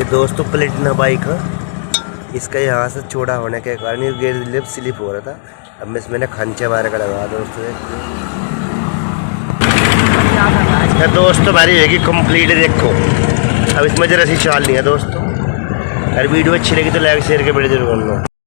ये दोस्तों Platina bike है, इसका यहाँ से चौड़ा होने के कारण ये गेयर लिप स्लिप हो रहा था। अब मैं इसमें खंचे मारे का लगा दोस्तों। दोस्तों हमारी होगी कंप्लीट, देखो अब इसमें जरा सी चाल नहीं है दोस्तों। अगर वीडियो अच्छी लगी तो लाइक शेयर के बड़े जरूर करना।